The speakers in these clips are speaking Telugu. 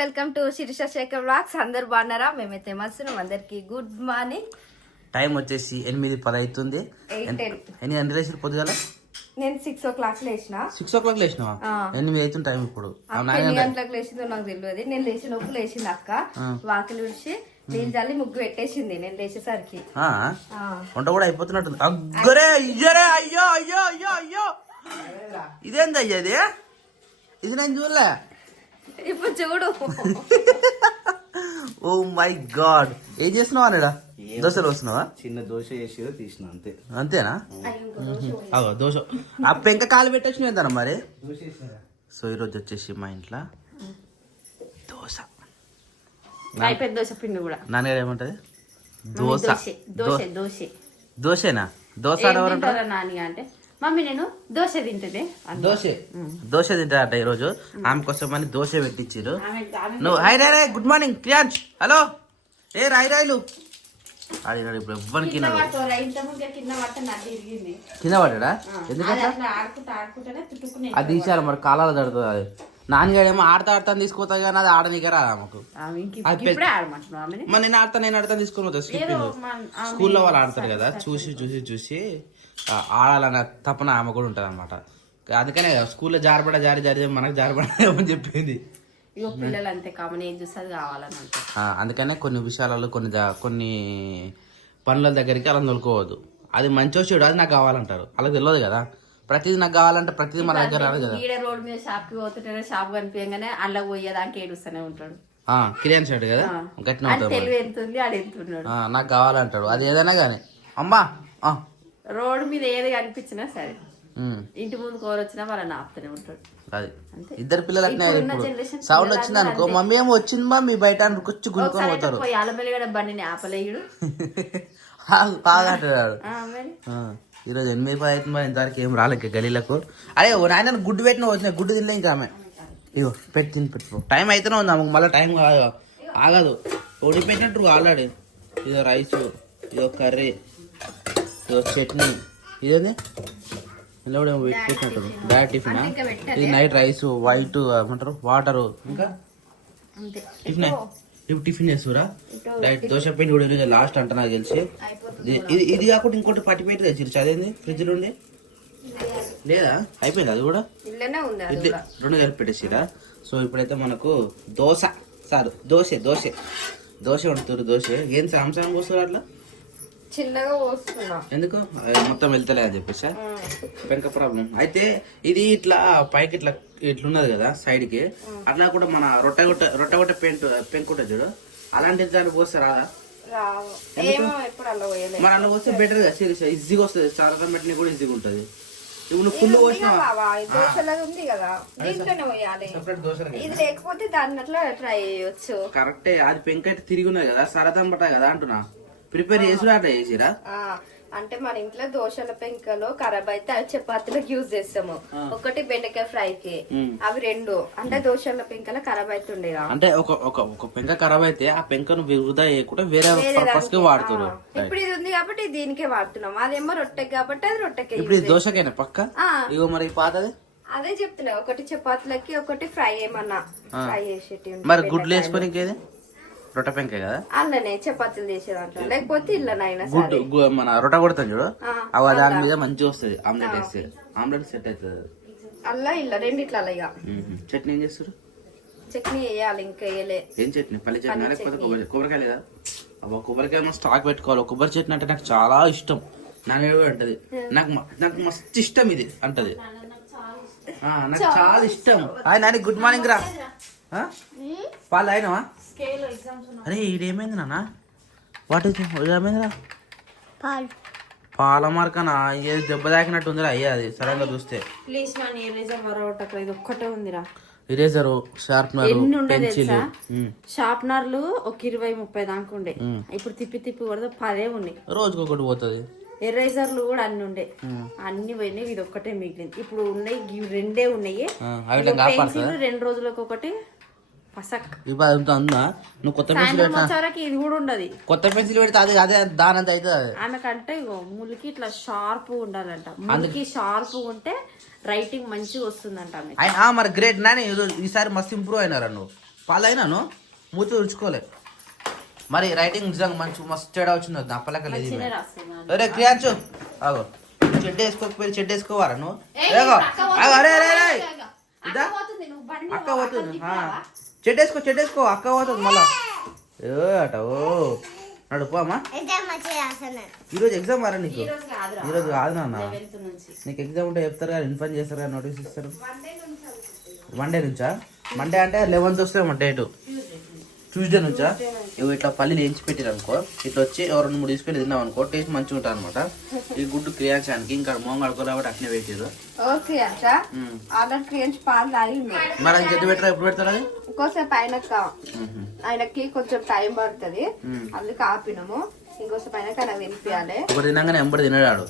Welcome to Sirisha Shekhar vlogs. అందరు బాగున్నారా? మేమైతే మస్తున్నాం. అందరికి గుడ్ మార్నింగ్. టైం వచ్చేసి 8:10 అవుతుంది. ఎన్ని గంటలు లేచిన పొద్దుగాల? నేను 6 o'clock లేచిన. 6 o'clock లేచినావా? 8 అవుతుంది టైం ఇప్పుడు. ఎన్ని గంటలకు లేచిందో నాకు తెలియదు. నేను లేచిన లోపు లేచింది అక్క. వాకిలి విడిచి నీళ్ళు చల్లి ముగ్గు పెట్టేసింది నేను లేచేసరికి. వంట కూడా అయిపోతున్నట్టుంది. అగ్గరే ఇయ్యరే, అయ్యో అయ్యో అయ్యో అయ్యో, ఇదేంది అయ్యా ఇది? ఇది నేను చూడలే. ఇప్పుడు చూడు. ఓ మై గాడ్, ఏం చేస్తున్నావా? నేడా దోశలు వస్తున్నావా? చిన్న దోశ వేసి తీసిన అంతే. అంతేనా? దోశ ఆ పెంక కాలు పెట్టొచ్చు ఎంతనా మరి. సో ఈరోజు వచ్చేసి మా ఇంట్లో దోశ. దోశ పిండి కూడా నాన్నగారు ఏమంటది? దోశ. దోశనా? దోశ నాని అంటే మమ్మీ నేను దోశ తింటది. దోశ తింటారట ఈరోజు. ఆమె కోసం అని దోశ పెట్టించారు. నువ్వు hi Rai, good morning Kriyansh. Hello ఏ రాయిరాయలు ఆడినాడు. ఇప్పుడు ఎవ్వరికి కింద పడ్డా? ఎందుకంటే అది తీసారు మరి కాలాలు తడుతుంది. అది నాన్నగాడేమో ఆడతా తీసుకుపోతా కానీ అది ఆడనీకే రాదు ఆమెకు. మరి నేను ఆడతా తీసుకొని పోతా. స్కూల్లో వాళ్ళు ఆడతారు కదా, చూసి ఆడాలన్న తపన ఆమె కూడా ఉంటది అనమాట. అందుకనే స్కూల్లో జారి మనకు జారబడని చెప్పింది. అందుకనే కొన్ని విషయాలలో కొన్ని పనుల దగ్గరికి అలా నొలుకోవద్దు. అది మంచో చెడు అది నాకు కావాలంటారు. అలా తెలియదు కదా. ప్రతిదీ నాకు కావాలంటే ప్రతిదీ మన దగ్గర రాదు కదా. రోడ్ మీద షాప్ కి పోతుంటే షాప్ కనిపించగానే అలా పోయేదానికి ఏడుస్తూనే ఉంటాడు. కిరాణ్ షాట్ కదా, గట్టిన నాకు కావాలంటాడు. అది ఏదైనా గానీ అమ్మా రోడ్ మీద ఏది కనిపించినా సరే ఇంటి ముందు కోరు వచ్చినా వాళ్ళని ఆపుతూనే ఉంటాడు. అది ఇద్దరు పిల్లలు అట్నే. సౌండ్ వచ్చింది అనుకో, మమ్మీ ఏమో వచ్చింది మమ్మీ బయట వచ్చి గుంజుకొని పోతారు. అలమెల్లిగడ బండిని ఆపలేయుడు బాగాడు. ఈరోజు 8:10 అవుతుంది మరి ఇంతవరకు ఏం రాలేక గలీలకు. అరే నాయన గుడ్డు పెట్టిన వచ్చినాయి, గుడ్డు తినలే ఇంకా ఆమె. ఇగో పెట్టు టైం అయితేనే ఉంది ఆమెకు. మళ్ళీ టైం ఆగదు. ఒడి పెట్టినట్టు ఆల్రెడీ. ఇదో రైస్, ఇదో కర్రీ, ఇదో చట్నీ, ఇదేంది ఇలా కూడా పెట్టినట్టు డైరెక్ట్ టిఫిన్. ఇది నైట్ రైస్, వైట్ ఏమంటారు వాటరు, ఇంకా టిఫిన్. ఇప్పుడు టిఫిన్ చేస్తురా డైరెక్ట్ దోశ పిండి కూడా లాస్ట్ అంట నాకు తెలిసి. ఇది కాకుండా ఇంకోటి పట్టి పెట్టి తెచ్చి చదివింది ఫ్రిడ్జ్ నుండి లేదా? అయిపోయింది అది కూడా. రెండు కలిపి పెట్టేసిరా. సో ఇప్పుడైతే మనకు దోశ వండుతారు. దోశ ఏం సాంసాంగ్ వస్తారు అట్లా చిన్నగా పోస్తున్నా. ఎందుకు మొత్తం వెళ్తలే అని చెప్పేసా పెంక ప్రాబ్లం. అయితే ఇది ఇట్లా పైకి ఇట్లున్నది కదా సైడ్ కి, అట్లా కూడా మన రొట్టెగొట్ట పెంకు ఉంటుంది చూడు, అలాంటి దాన్ని పోస్తే రాదా? మరి అలా పోస్తే బెటర్ కదా. సీరియస్ ఈజీగా వస్తుంది. చాలా పెట్టిన కూడా ఈజీగా ఉంటుంది. ఇప్పుడు నువ్వు ఫుల్ పోసినావు కరెక్టే. అది పెంక అయితే తిరిగి ఉన్నది కదా, సరదం పట్టాయి కదా అంటున్నా. ప్రిపేర్ చేసుడు అట్లా చేసిరా? అంటే మన ఇంట్లో దోశల పెంకలో ఖరాబ్ అయితే అవి చపాతీలకు యూజ్ చేస్తాము. ఒకటి బెండకాయ ఫ్రైకి, అవి రెండు. అంటే దోశల పెంకలో ఖరాబ్ అవుతుండే. అంటే ఒక పెంక ఖరాబ్ అయితే ఆ పెంకను వృధా చేయకుండా వేరే పర్పస్ కి వాడుతారు. ఇప్పుడు ఇది ఉంది కాబట్టి దీనికే వాడుతున్నాం. అదేమో రొట్టెకి కాబట్టి అది రొట్టెకి. ఇప్పుడు ఇది దోశకైనా పక్క. ఇగో మరి పాతది అదే చెప్తున్నా. ఒకటి చపాతీలకి, ఒకటి ఫ్రై ఏమన్నా ఫ్రై చేసేటి. మరి గుడ్లు వేసుకొని ఇంకేది రొట్టె పెంకే కదా అల్లనే చపాతీలు చేసేదాంట్లో, లేకపోతే ఇల్లనైనా గుడ్డు మన రొట్టె కొడతాం చూడు, అవి దాని మీద మంచిగా వస్తుంది. ఆమ్లెట్ వేస్తే ఆమ్లెట్ సెట్ అవుతుంది. అల్లా ఇల్ల రెండిట్ల. ఇక చట్నీ ఏం చేస్తారు? చట్నీ వేయాలి. ఇంకా వేయలే. ఏం చట్నీ? పల్లి చట్నీ లేకపోతే కొబ్బరికాయ లేదా? అబ్బా కొబ్బరికాయ మనం స్టాక్ పెట్టుకోవాలి. కొబ్బరి చట్నీ అంటే నాకు చాలా ఇష్టం. నాన్న అంటది నాకు మస్తు ఇష్టం ఇది అంటది. నాకు చాలా ఇష్టం. నాని గుడ్ మార్నింగ్ రా. పాలు అయినవా? అరే ఇదేమైంది నాన్న? వాట్ ఏమైందిరా? పాల మార్కనా? ఏది దెబ్బ తాకినట్టు ఉందిరా అయ్యా. అది సడన్ గా చూస్తే. ప్లీజ్ ఇది ఒక్కటే ఉందిరా. Eraser, sharpener, pencil. షార్ప్నర్లు ఒక 20-30 దాకా ఉండే. ఇప్పుడు తిప్పి కూడా 10 ఉన్నాయి. రోజుకి ఒకటి పోతుంది. ఎరేజర్లు కూడా అన్ని ఉండే, అన్ని పోయినాయి. ఇది ఒక్కటే మిగిలింది. ఇప్పుడు ఉన్నాయి రెండే ఉన్నాయి. 2 రోజులకు ఒకటి. నువ్వు కొత్త పెన్సిల్ ఇది కూడా ఉండదు. కొత్త పెన్సిల్ పెడితే అదే అదే దానంత అవుతుంది. ఆమెకంటే ములికి ఇట్లా షార్ప్ ఉండాలంట. ములికి షార్ప్ ఉంటే రైటింగ్ మంచిగా వస్తుందంట. మరి గ్రేట్ నాని ఈసారి మస్తు ఇంప్రూవ్ అయినారా నువ్వు. పాలైనాను మూతి తుడుచుకోలే మరి రైటింగ్ నిజంగా మంచి మస్తు తేడా వచ్చింది వద్దు అప్పలక లేదు ఈమె. అరే క్రియాంచు ఆగో చెడ్డ వేసుకోకపోయి చెడ్డ వేసుకోవారా నువ్వు ఏగో ఆగో అరే అరే అరే ఇదా అక్క పోతుంది చెడ్డేసుకో అక్క పోతుంది మళ్ళా ఏ అట ఓ నడుపు అమ్మా ఈరోజు ఎగ్జామ్ మారా నీకు ఈరోజు కాదు నాన్న నీకు ఎగ్జామ్ ఉంటే చెప్తారు కదా ఇన్ఫార్మ్ చేస్తారు కదా నోటీస్ ఇస్తారు మండే నుంచా మండే అంటే 11th వస్తే డేటు ట్యూస్డే నుంచా ఇవి ఇట్లా పల్లీలు వేయించి పెట్టారు అనుకో ఇట్లా వచ్చి 2-3 తీసుకొని తిన్నాం అనుకో టేస్ట్ మంచిగా ఉంటుంది అనమాట ఈ గుడ్డు క్రియాంచానికి ఇంకా మోంగ అడుకోవాలి కాబట్టి అట్నే పెట్టారు ఆర్డర్ క్రియాంచ్ పాలు తాగింది మరి ఇంక ఎట్టు పెట్టారా ఎప్పుడు పెడతారు అది ఇంకోసేపు ఆయనకి కొంచెం టైం పడుతుంది అందుకు ఆపినాము ఇంకోసేపు అయినాక ఆయన వినిపించాలి ఒకటి తినగానే ఎంబడి తినడాడు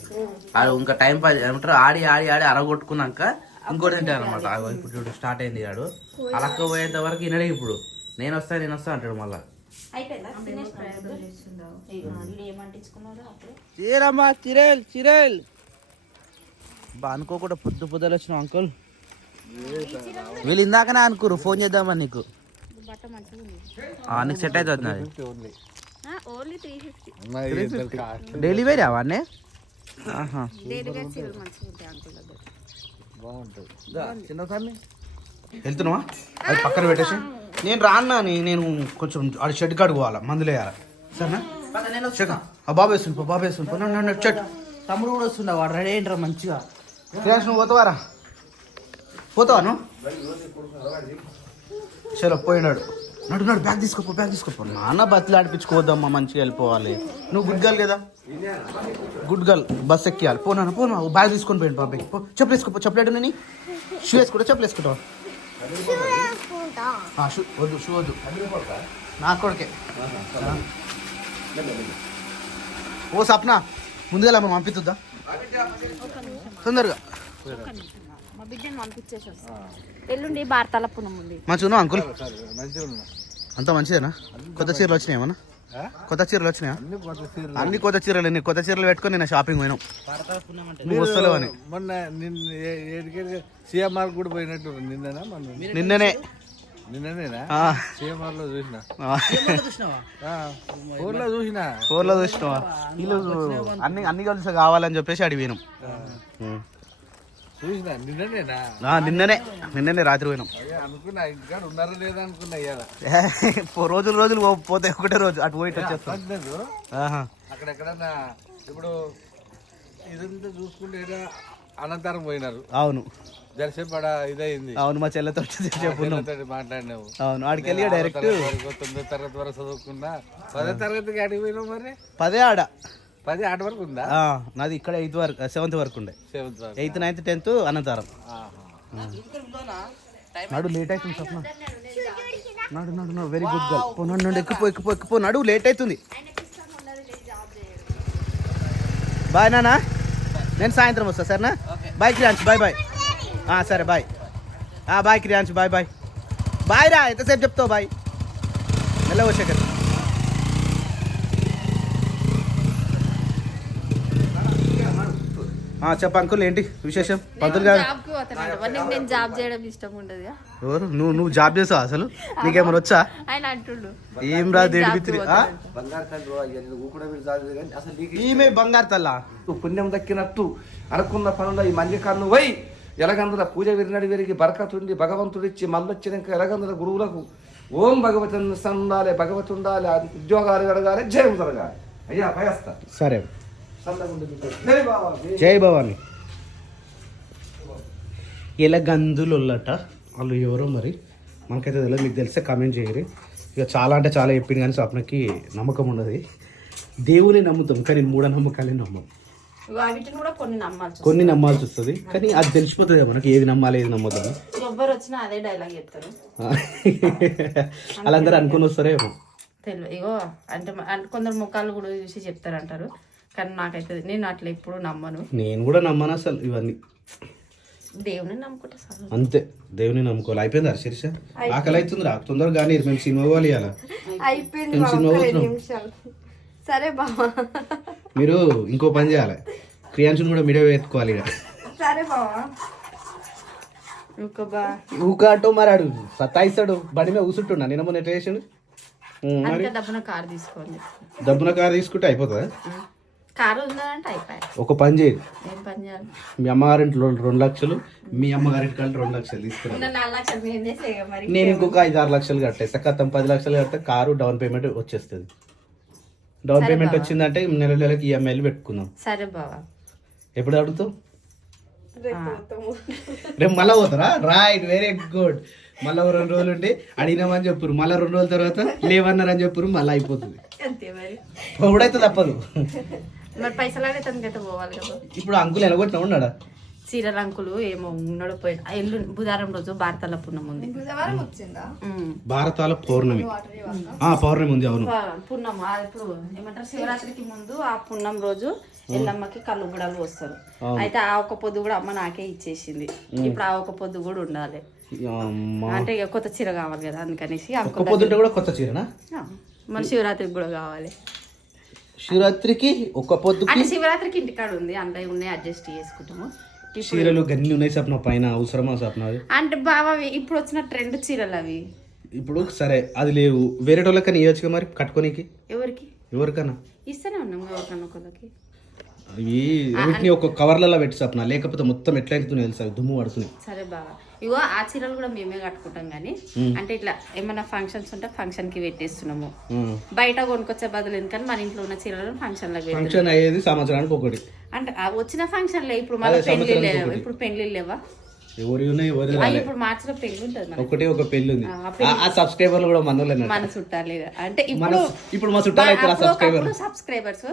ఆడు ఇంకా టైం ఏమంటారు ఆడి ఆడి ఆడి అరగొట్టుకున్నాక ఇంకోటి తింటాడు అనమాట ఇప్పుడు చూడు స్టార్ట్ అయింది ఆడు అలక్క పోయేంత వరకు వినడే ఇప్పుడు నేను వస్తా అంటాడు మళ్ళా చీరమ్మా చిరేల్ బా అనుకోకుండా పొద్దులు వచ్చిన అంకుల్ వీళ్ళు ఇందాకనే అనుకోరు ఫోన్ చేద్దామని నీకు నీకు సెట్ అవుతుంది అది డైలీ వేరే అవన్నీ వెళ్తున్నావా అది పక్కన పెట్టేసి నేను రాన్నా నేను కొంచెం ఆడి షెడ్ కాడు పోవాలా మందులు వేయాలి సరేనా చెక్క బాబు వేస్తుంది నన్ను చెట్ తమ్ముడు కూడా వస్తుందా వాడు రెడీ ఏంట్రా మంచిగా క్రియాష్ నువ్వు పోతావా నువ్వు చలో పోయినాడు నడు బ్యాగ్ తీసుకోపో నాన్న బస్సులు ఆడిపించుకోవద్దమ్మా మంచిగా వెళ్ళిపోవాలి నువ్వు గుడ్ గర్ల్ కదా గుడ్ గర్ల్ బస్ ఎక్కియాలి పోనా బ్యాగ్ తీసుకొని పోయింది బాబాయ్ చెప్పులు వేసుకోపో చెప్పలేడు నేను షూ వేసుకుంటా చెప్పులు వేసుకుంటావా షూ వద్దు నా కొడుకే ఓ సప్న ముందుగా మనం పంపిద్దా తొందరగా మా బిడ్డను పంపించేసి ఎల్లుండి భారతలపునం ఉంది మంచిగా అంకుల్ అంత మంచిదేనా కొత్త చీరలు వచ్చినాయి ఏమన్నా కొత్త చీరలు వచ్చినాయా అన్ని కొత్త చీరలు కొత్త చీరలు పెట్టుకొని నేను షాపింగ్ పోయినాం నువ్వు వస్తలేవు అని మొన్న సిఎంఆర్ కూడా పోయినట్టు నిన్ననే నిన్ననేనా సిఎంఆర్ లో చూసిన ఫోన్ లో చూసినావా వీళ్ళు అన్ని కలిసి కావాలని చెప్పేసి అడిగినాం చూసినా నిన్ననే రాత్రి పోయినాం అనుకున్నా ఇంటికాడ ఉన్నారా లేదా అనుకున్నా రోజులు పోతే ఒకటే రోజు అటు పోయి వచ్చేస్తాం అక్కడెక్కడన్నా ఇప్పుడు ఇదంతా చూసుకుంటే అనంతరం పోయినారు అవును జరిసేపడ ఇదైంది అవును మా చెల్లెతో మాట్లాడినావు అవును ఆడికి వెళ్ళి డైరెక్ట్ 9వ తరగతి వరకు చదువుకున్నా 10వ తరగతికి ఆడికి పోయినావు మరి 10 ఆడ 10 ఆట వరకు ఉందా నాది ఇక్కడ 7th వరకు ఉండే 8th 9th 10th అనంతరం నడు లేట్ అవుతుంది స్వప్న నడు వెరీ గుడ్ గర్ల్ నన్ను ఎక్కిపో నడు లేట్ అవుతుంది బాయ్ నానా నేను సాయంత్రం వస్తా సరేనా బాయ్ క్రియాంచ్ బాయ్ సరే బాయ్ క్రియాంచ్ బాయ్ రా ఎంతసేపు చెప్తావు బాయ్ మెల్ల వచ్చాక చెప్ప అంకుల్ ఏంటి విశేషం పంతులు గారు నేను జాబ్ చేయడం ఇష్టం ఉండదు ఎవరు నువ్వు జాబ్ చేసావా అసలు నీకేమైనా వచ్చా ఆయన అంటుండు ఏం రాదు ఈమె బంగారు తల్లా పుణ్యం దక్కినట్టు అనుకున్న పనుల ఈ మల్లికార్ను వై ఎలగందుల పూజ విరినడి విరిగి బరకతుండి భగవంతుడిచ్చి మళ్ళొచ్చినాక ఎలగందుల గురువులకు ఓం భగవతి ఉండాలి భగవతి ఉండాలి ఉద్యోగాలు జరగాలి జయం జరగాలి అయ్యా భయస్తా సరే జై భవాని ఎలగందులట వాళ్ళు ఎవరో మరి మనకైతే తెలియదు మీకు తెలిస్తే కామెంట్ చేయరు ఇక చాలా అంటే చాలా చెప్పింది కానీ స్వప్నకి నమ్మకం ఉండదు దేవుని నమ్ముతాం కానీ మూఢనమ్మకాలే నమ్మం కొన్ని నమ్మాల్సి వస్తుంది కానీ అది తెలిసిపోతుంది మనకి ఏది నమ్మాలి ఏది నమ్మద్దు ఎవ్వరు వచ్చినా అదే డైలాగ్ చెప్తారు వాళ్ళందరూ అనుకుని వస్తారేమో తెలియదు ఇగో అంటే కొందరు ముఖాలు కూడా చూసి చెప్తారంటారు కానీ నాకైతే నేను అట్లా ఎప్పుడు నమ్మను నేను కూడా నమ్మను అసలు ఇవన్నీ దేవుని నమ్ముకుంటా అంతే దేవుని నమ్ముకోవాలి అయిపోయింది శిరీష ఆకలి అవుతుంది రా తొందరగా కానీ మేము సినిమా పోవాలి ఇవాళ అయిపోయింది సరే బావా మీరు ఇంకో పని చేయాలి క్రియాంశుని కూడా మీడియా ఎత్తుకోవాలి ఇక సరే బావా ఊక అంటూ మరి అడు సతాయిస్తాడు బండి మీద కూర్చుంటున్నా నిన్న మొన్న ఎట్లా చేసాడు మరి డబ్బున కారు తీసుకోండి. డబ్బున కారు తీసుకుంటే అయిపోతుందా? కారు ఉందంటే అయిపోయాయి. ఒక పని చేయి, ఏం పని చేయాలి? మీ అమ్మగారింటి 2 లక్షలు, మీ అమ్మగారింటి కాళ్ళు 2 లక్షలు తీసుకురా. 4 లక్షలు ఏం చేసే మరి. నేను ఇంకొక 5-6 లక్షలు కట్టేస్తా. కత్తం 10 లక్షలు కడితే కారు డౌన్ పేమెంట్ వచ్చేస్తుంది. డౌన్ పేమెంట్ వచ్చిందంటే నెల నెలకి ఈఎంఐలు పెట్టుకుందాం. సరే బావా. ఎప్పుడు అడుగుతావు? రేపు మళ్ళా పోతారా? Right, very good. మళ్ళీ 2 రోజులు ఉండి అడిగినామని చెప్పురు, మళ్ళీ 2 రోజుల తర్వాత లేవన్నారని చెప్పురు, మళ్ళీ అయిపోతుంది. అంతే మరి. ఎప్పుడైతే తప్పదు. మరి పైసలు అడిగితే తనకైతే పోవాలి కదా. ఇప్పుడు అంకుల్ ఎనగొట్టినా ఉన్నాడా? చీరల అంకులు ఏమో ఉన్నాడు పోయి ఎల్లు బుధవారం రోజు భారతాల పుణ్యం ఉంది. బుధవారం వచ్చిందా? భారతాల పౌర్ణమి. పౌర్ణమి ఉంది, అవును. పుణ్యం ఇప్పుడు ఏమంటారు శివరాత్రికి ముందు ఆ పుణ్యం రోజు ఎల్లమ్మకి కళ్ళు గుడాలు వస్తారు. అయితే ఆ ఒక పొద్దు కూడా అమ్మ నాకే ఇచ్చేసింది. ఇప్పుడు ఆ ఒక పొద్దు కూడా ఉండాలి అంటే ఇక కొత్త చీర కావాలి కదా, అందుకనేసి ఒక్క పొద్దుంటే కూడా కొత్త చీరనా? మరి శివరాత్రికి కూడా కావాలి. శివరాత్రికి ఒక పొద్దు అంటే శివరాత్రికి ఇంటికాడ ఉంది, అందులో ఉన్నాయి అడ్జస్ట్ చేసుకుంటాము. చీరలు గన్ని ఉన్నాయి సప్న, పైన అవసరమా సప్న? అంటే బాబా ఇప్పుడు వచ్చిన ట్రెండ్ చీరలు అవి. ఇప్పుడు సరే అది లేవు, వేరే వాళ్ళకన్నా ఇవ్వచ్చుగా మరి కట్టుకోనికి. ఎవరికి? ఎవరికన్నా ఇస్తూనే ఉన్నాం ఎవరికన్నా ఒకరికి. అవి వీటిని ఒక కవర్లలో పెట్టి సప్న, లేకపోతే మొత్తం ఎట్లా అవుతుంది తెలుసా, దుమ్ము పడుతున్నాయి. సరే బాబా, ఇగో ఆ చీరలు కూడా మేమే కట్టుకుంటాం కానీ అంటే ఇట్లా ఏమైనా ఫంక్షన్స్ ఉంటే ఫంక్షన్ కి పెట్టేస్తున్నాము. బయట కొనుక్కొచ్చే బదులు ఎందుకని మన ఇంట్లో ఉన్న చీరలను ఫంక్షన్ లో ఫంక్షన్ అయ్యేది సంవత్సరానికి ఒకటి. అంటే వచ్చిన ఫంక్షన్ లే ఇప్పుడు మన పెళ్లి లేవా? ఇప్పుడు పెళ్లి లేవా? ఎవరి ఉన్నాయి ఎవరి ఇప్పుడు మార్చిలో పెళ్లి ఉంటుంది. ఒకటే ఒక పెళ్లి ఉంది. ఆ సబ్స్క్రైబర్లు కూడా మన చుట్టాలి అంటే ఇప్పుడు మా చుట్టాలు సబ్స్క్రైబర్స్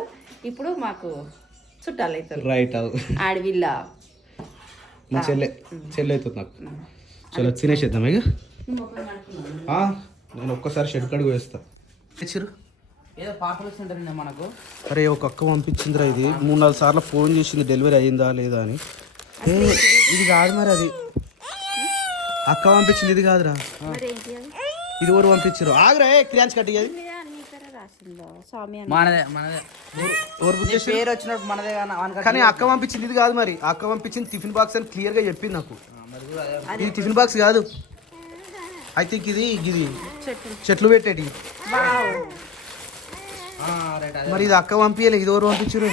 ఇప్పుడు మాకు చుట్టాలు అవుతారు. రైట్, ఆడవిల్ల మా చెల్లె అవుతుంది నాకు. చలో తినేసేద్దాం ఇక. నేను ఒక్కసారి షెడ్ కడుగు వేస్తా. ఏదో పాటలు వస్తుంటారండి మనకు. అరే ఒక అక్క పంపించిందిరా, ఇది 3-4 సార్లు ఫోన్ చేసింది డెలివరీ అయ్యిందా లేదా అని. ఇది కాదు మరి, అది అక్క పంపించింది, ఇది కాదురా. ఇది ఎవరు పంపించారు? ఆగురా, క్రియాన్స్ కట్టి మనదే మనదే పేరు వచ్చినట్టు మనదే కానీ అక్క పంపించింది ఇది కాదు మరి. అక్క పంపించింది టిఫిన్ బాక్స్ అని క్లియర్ గా చెప్పింది నాకు. ఇది టిఫిన్ బాక్స్ కాదు, ఐ థింక్ ఇది చెట్లు పెట్టేటి. మరి ఇది అక్క పంపించలే, ఇది ఎవరు పంపించారు?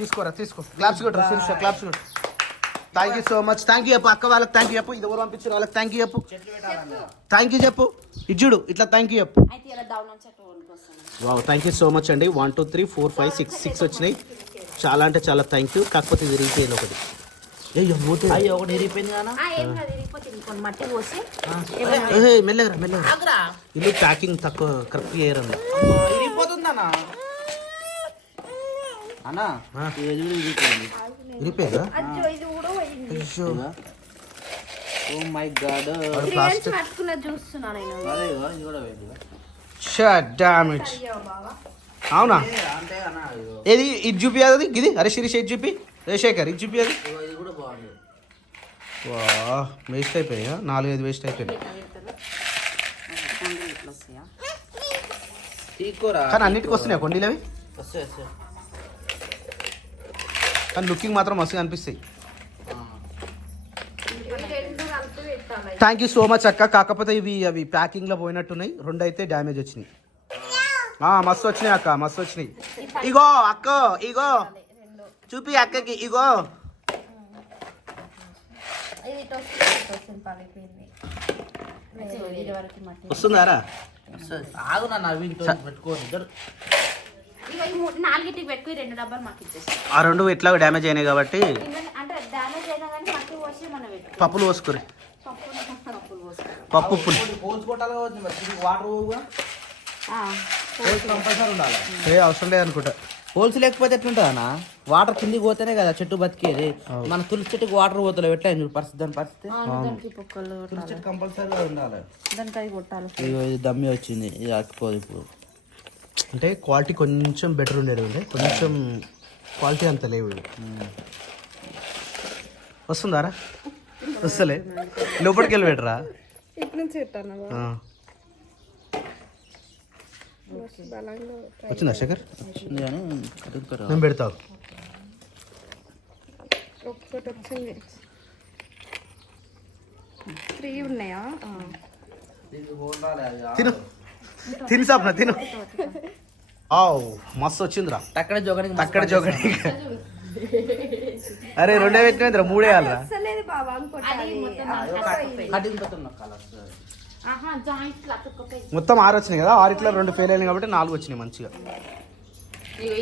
తీసుకో క్లాప్స్ కొట్టరా, క్లాప్స్ కొట్టు. Thank you so much. Thank you చెప్పు అక్క వాళ్ళకి, థ్యాంక్ యూ చెప్పు. ఇది ఎవరు పంపించారు వాళ్ళకి థ్యాంక్ యూ చెప్పు. థ్యాంక్ యూ చెప్పు. ఇజ్జుడు ఇట్లా థ్యాంక్ యూ చెప్పు. Wow, thank you so much అండి. 1 2 3 4 5 6 వచ్చినాయి. చాలా అంటే చాలా థ్యాంక్ యూ. కాకపోతే ఇది రీపోయింది ఒకటి. అయ్యో ఒకటి ఇరిగిపోయింది కదా. మెల్లగరా ఇల్లు ప్యాకింగ్ తక్కువ కరెక్ట్ చేయరన్నా. ఇరిగిపోతుందన్నా అన్నా, ఇరిపోయారా? ఓ మై గాడ్, అవునా? ఏది ఇది చూపియాది ఇది? అరే శిరీష్ ఇది చూపి, శేఖర్ ఇది చూపియాది. వా వేస్ట్ అయిపోయా, 4-5 వేస్ట్ అయిపోయాయి. కానీ అన్నిటికి వస్తున్నాయి కొండీలు అవి. కానీ లుకింగ్ మాత్రం మస్తుగా అనిపిస్తాయి. థ్యాంక్ యూ సో మచ్ అక్క. కాకపోతే అవి ప్యాకింగ్లో పోయినట్టున్నాయి. 2 అయితే డ్యామేజ్ వచ్చినాయి. మస్తు వచ్చినాయి అక్క, మస్తు వచ్చినాయి. ఇగో అక్క, ఇగో చూపి అక్కకి, ఇగో వస్తుందారా? ఆగు నా పెట్టుకోని నాలుగిటికి పెట్టుకుని 2 డబ్బాలు మాకు ఇచ్చేసి. ఆ 2 ఎట్లా డ్యామేజ్ అయినాయి కాబట్టి అంటే డ్యామేజ్ అయినా కానీ మట్టి పోసి మనం పెట్టుకో. పప్పులు పోసుకురి, పప్పు పోల్చుకోవటాలు వాటర్ కంపల్సరీ ఉండాలి. అవసరం లేదు అనుకుంటా. హోల్స్ లేకపోతే ఎట్లుంటుంది అన్న? వాటర్ కిందికి పోతేనే కదా చెట్టు బతికేది. మన తులసి చెట్టుకి వాటర్ పోతలేవు, ఎట్లా పరిస్థితి? దాని పరిస్థితి తులసి చెట్టు కంపల్సరీగా ఉండాలి. ఇది దమ్మి వచ్చింది, ఇది అతుకోదు ఇప్పుడు. అంటే క్వాలిటీ కొంచెం బెటర్ ఉండేది, కొంచెం క్వాలిటీ అంత లేవు. వస్తుందారా? వస్తలే, లోపలికి వెళ్ళి పెట్టరా. వచ్చిందా శేఖర్? వచ్చింది కానీ నేను పెడతావు. 3 ఉన్నాయా? తిను తిను సప్న తిను. మస్తు వచ్చిందిరా అక్కడ జోగనికి అక్కడ జోగడి. అరే 2 పెట్టిన 3 వేయాలరా. అసలేదు బాబా అనుకుంటాను. కటింగ్ పెట్టున్నా కలర్స్. మొత్తం 6 వచ్చినాయి కదా, 6 2 ఫెయిల్ అయినాయి కాబట్టి 4 వచ్చినాయి మంచిగా.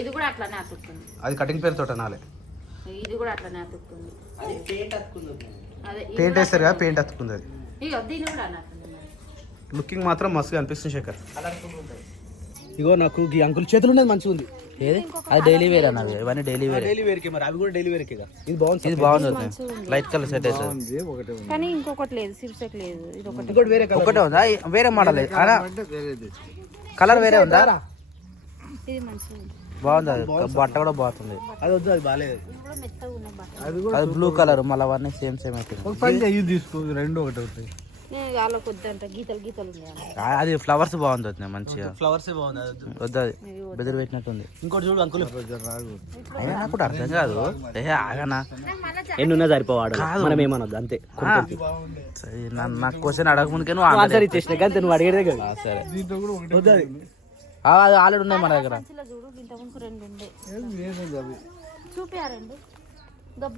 ఇది కూడా అట్లానే అతుక్కుంది. అది కటింగ్ పేరుతో నాలే. ఇది కూడా అట్లానే అతుక్కుంది. అది పెయింట్ అతుకుంది. అదే పెయింట్ వేస్తారు కదా, పెయింట్ అతుక్కుంది అది. ఇగో దీన్ని కూడా అన్నట్టుంది. లుకింగ్ మాత్రం మస్తుగా అనిపిస్తుంది శేఖర్. ఇగో నాకు ఈ అంకుల్ చేతులు ఉన్నది మంచిగా ఉంది. ఏది అది డైలీ వేర్ అన్నది, ఇవన్నీ డైలీ వేర్. డైలీ వేర్ కి మరి అవి కూడా డైలీ వేర్ కి. ఇది బాగుంది, ఇది బాగుంది, లైట్ కలర్ సెట్ అవుతుంది. కానీ ఇంకొకటి లేదు, సిర్సెట్ లేదు. ఇది ఒకటి ఇంకోటి వేరే కలర్. ఒకటే ఉందా వేరే మోడల్? కలర్ వేరే ఉందా? ఇది మంచిగా బాగుంది, అది బట్ట కూడా బాగుంది. అది వద్దు, అది బాగాలేదు. మెత్తగా ఉన్న బట్ట. అది బ్లూ కలర్, మళ్ళీ అవన్నీ సేమ్ సేమ్ అవుతుంది. ఇది తీసుకో, 2 ఒకటి అవుతాయి. వాళ్ళకి వద్దంట, గీతలు గీతలు ఉన్నాయి. అది ఫ్లవర్స్ బాగుంది వద్దు మంచిగా. ఫ్లవర్స్ బాగుంది, అది వద్దు. వద్దు అది బెదిరి పెట్టినట్టుంది. ఇంకోటి చూడు అంకుల్. అయినా నాకు కూడా అర్థం కాదు. ఆగనా ఎన్ని ఉన్నా సరిపోవాడు, మనం ఏమనొద్దు అంతే. నాకు క్వశ్చన్ అడగ ముందుకే నువ్వు ఆన్సర్ ఇచ్చేసిన అంతే, నువ్వు అడిగేదే కదా. సరే వద్దు అది. అది ఆల్రెడీ ఉన్నాయి మన దగ్గర. చూడు ఇంత ముందు 2 ఉండే. చూపారండి.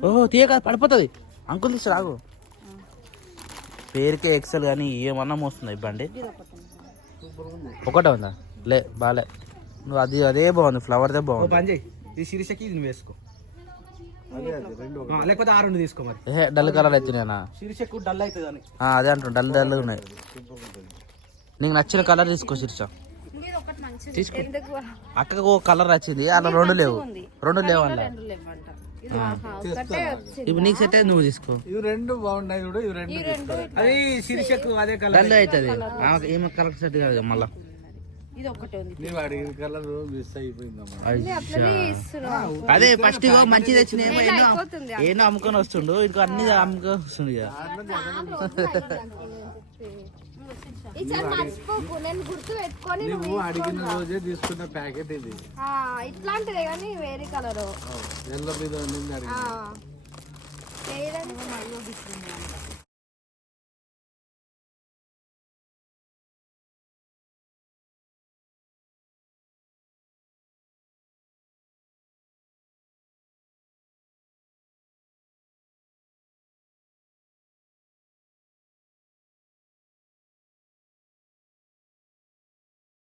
ఓహో తీయక పడిపోతుంది. అంకుల్ తీసి రాగు. పేరుకే ఎక్సెల్ కానీ ఏమన్నా మోస్తుంది బండి. ఒకటే ఉందా? లే బాలే, నువ్వు అది అదే బాగుంది, ఫ్లవర్దే బాగుంది. పని చేయి, ఈ శీర్షకి ఇది నువ్వు వేసుకో, లేకపోతే 6 తీసుకో. మరి ఏ డల్ కలర్ అవుతున్నాయనా? శీర్షకు డల్ అవుతుంది అని అదే అంటున్నా, డల్ డల్ ఉన్నాయి. నీకు నచ్చిన కలర్ తీసుకో శీర్ష. తీసుకో. అక్కకు ఒక కలర్ వచ్చింది, అలా 2 లేవు, 2 లేవు అలా. ఒకటే వచ్చింది. ఇప్పుడు నీకు సెట్ అయితే నువ్వు తీసుకో. ఇవి 2 బాగున్నాయి చూడు, ఇవి 2 అది శీర్షకు అదే కలర్. డల్ అవుతుంది, ఏమో కలర్ సెట్ కాదు మళ్ళా. ఇది ఒకటే ఉంది. నీవు అడిగిన కలర్ మిస్ అయిపోయిందమ్మా. అట్లనే ఇస్తున్నావు. అదే ఫస్ట్ మంచి తెచ్చిన ఏమో అమ్ముకొని వస్తుండు, ఇంకో అన్ని అమ్ముకొని వస్తుంది ఇక. ఈసారి మర్చిపోకు, నేను గుర్తు పెట్టుకొని నువ్వు అడిగిన రోజే తీసుకున్న ప్యాకెట్ ఇది. ఇట్లాంటిదే కానీ వేరే కలరు. ఎల్లో మీద ఉంది అడిగి. వేయడానికి